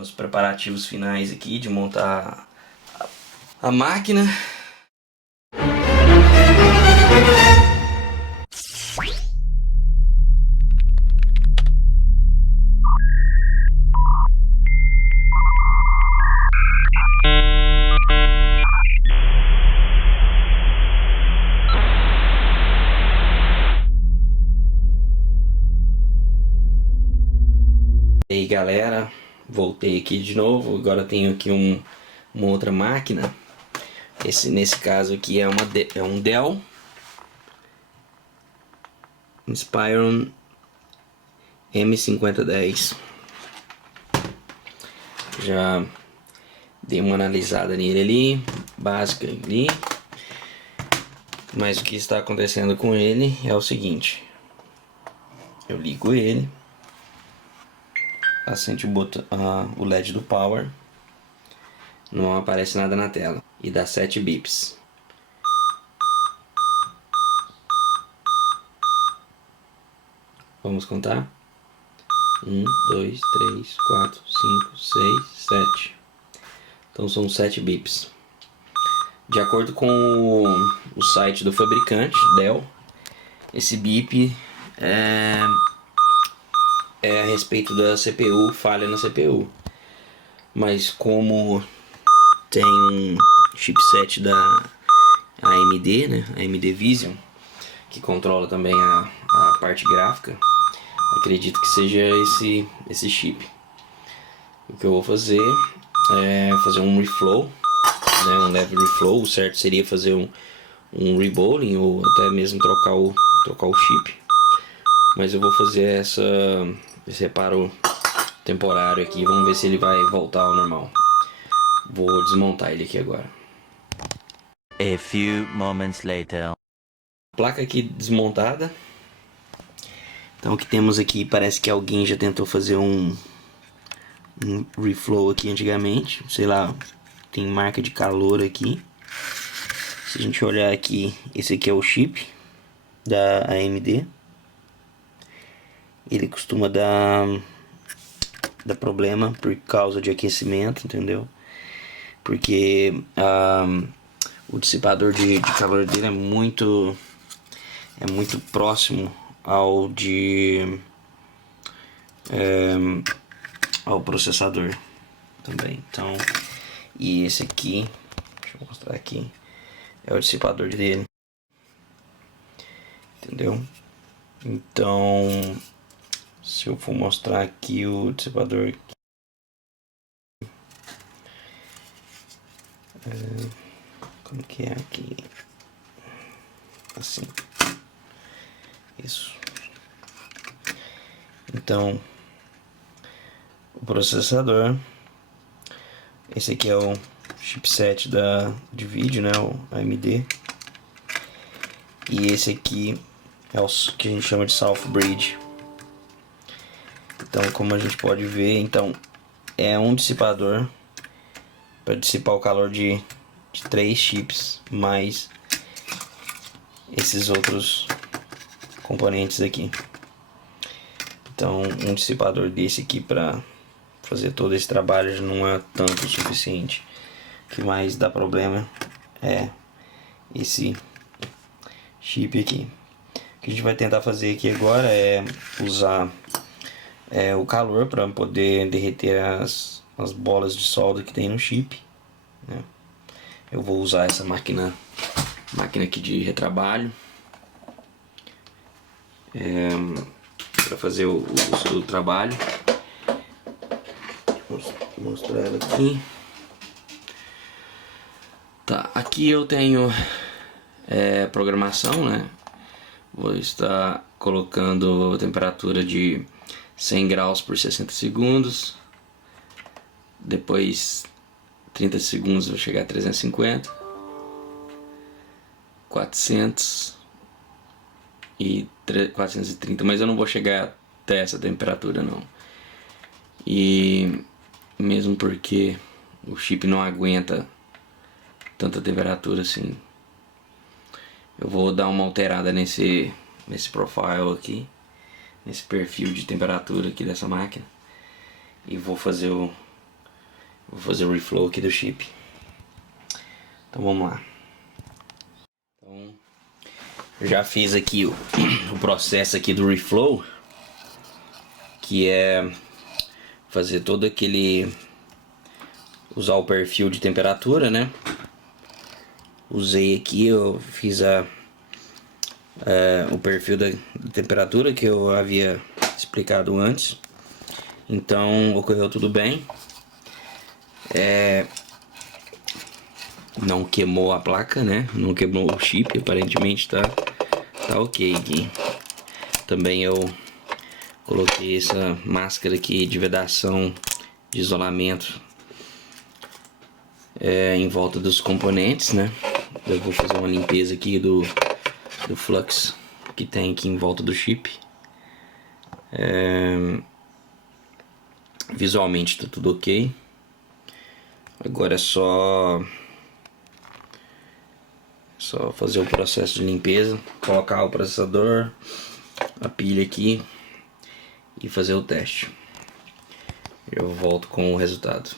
Nos preparativos finais aqui de montar a máquina. E aí galera, voltei aqui de novo. Agora tenho aqui uma outra máquina. Nesse caso aqui é um Dell Inspiron M5010. Já dei uma analisada nele ali, básica ali. Mas o que está acontecendo com ele é o seguinte: eu ligo ele, acende o LED do power, não aparece nada na tela e dá 7 bips. Vamos contar? 1, 2, 3, 4, 5, 6, 7. Então são 7 bips. De acordo com o site do fabricante, Dell, esse bip é a respeito da CPU, falha na CPU. Mas como tem um chipset da AMD, né, AMD Vision, que controla também a parte gráfica, acredito que seja esse chip. O que eu vou fazer é fazer um reflow, né, um leve reflow. O certo seria fazer um rebooling ou até mesmo trocar o chip. Mas eu vou fazer esse reparo temporário aqui. Vamos ver se ele vai voltar ao normal. Vou desmontar ele aqui agora. A few moments later. Placa aqui desmontada. Então o que temos aqui, parece que alguém já tentou fazer um reflow aqui antigamente. Sei lá, tem marca de calor aqui. Se a gente olhar aqui, esse aqui é o chip da AMD. Ele costuma dar problema por causa de aquecimento, entendeu? Porque o dissipador de calor dele é muito próximo ao ao processador também. Então, e esse aqui, deixa eu mostrar aqui, é o dissipador dele, entendeu? Então, se eu for mostrar aqui o dissipador, como que é aqui, assim, isso. Então, o processador, esse aqui é o chipset de vídeo, né, o AMD, e esse aqui é o que a gente chama de South Bridge. Então, como a gente pode ver, então é um dissipador para dissipar o calor de 3 chips, mais esses outros componentes aqui. Então, um dissipador desse aqui para fazer todo esse trabalho já não é tanto o suficiente. O que mais dá problema é esse chip aqui. O que a gente vai tentar fazer aqui agora é usar o calor para poder derreter as bolas de solda que tem no chip, né? Eu vou usar essa máquina aqui de retrabalho para fazer o trabalho. Vou mostrar ela aqui. Tá, aqui eu tenho programação, né? Vou estar colocando a temperatura de 100 graus por 60 segundos. Depois 30 segundos vou chegar a 350, 400 e 430, mas eu não vou chegar até essa temperatura não. E mesmo porque o chip não aguenta tanta temperatura assim, eu vou dar uma alterada nesse profile aqui, nesse perfil de temperatura aqui dessa máquina, e vou fazer Vou fazer o reflow aqui do chip. Então vamos lá. Então, eu já fiz aqui o processo aqui do reflow, que é fazer todo aquele... usar o perfil de temperatura, né? Usei aqui, eu fiz o perfil da temperatura que eu havia explicado antes. Então ocorreu tudo bem. Não queimou a placa, né? Não queimou o chip, aparentemente tá ok aqui. Também eu coloquei essa máscara aqui de vedação, de isolamento em volta dos componentes, né? Eu vou fazer uma limpeza aqui do flux que tem aqui em volta do chip. Visualmente tá tudo ok. Agora é só fazer o processo de limpeza, colocar o processador, a pilha aqui e fazer o teste. Eu volto com o resultado.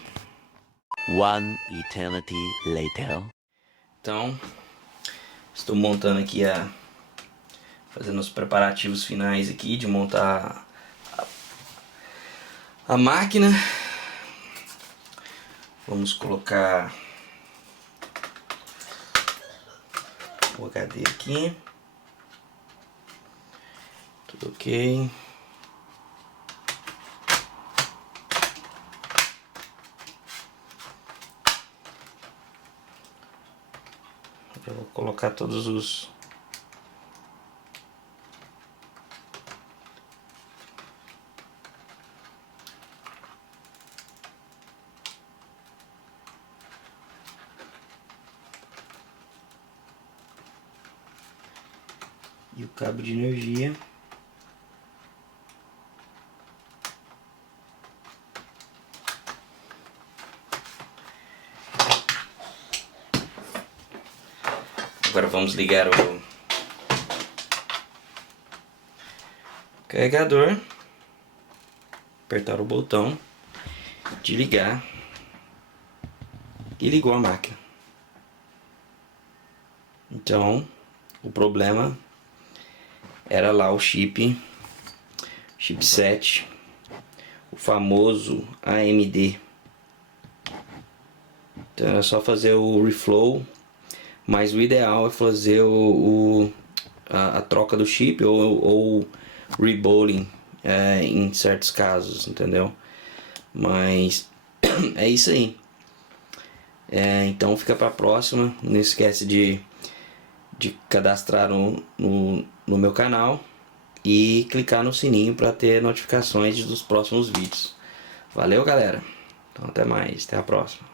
One eternity later. Então, estou montando aqui fazendo os preparativos finais aqui de montar a máquina. Vamos colocar o HD aqui. Tudo ok. Eu vou colocar todos os... e o cabo de energia. Agora vamos ligar o carregador, apertar o botão de ligar e ligou a máquina. Então, o problema era lá o chipset, o famoso AMD. Então era só fazer o reflow, mas o ideal é fazer a troca do chip ou rebooting em certos casos, entendeu? Mas é isso aí. Então fica para a próxima. Não esquece de cadastrar no meu canal e clicar no sininho para ter notificações dos próximos vídeos. Valeu, galera. Então até mais, até a próxima.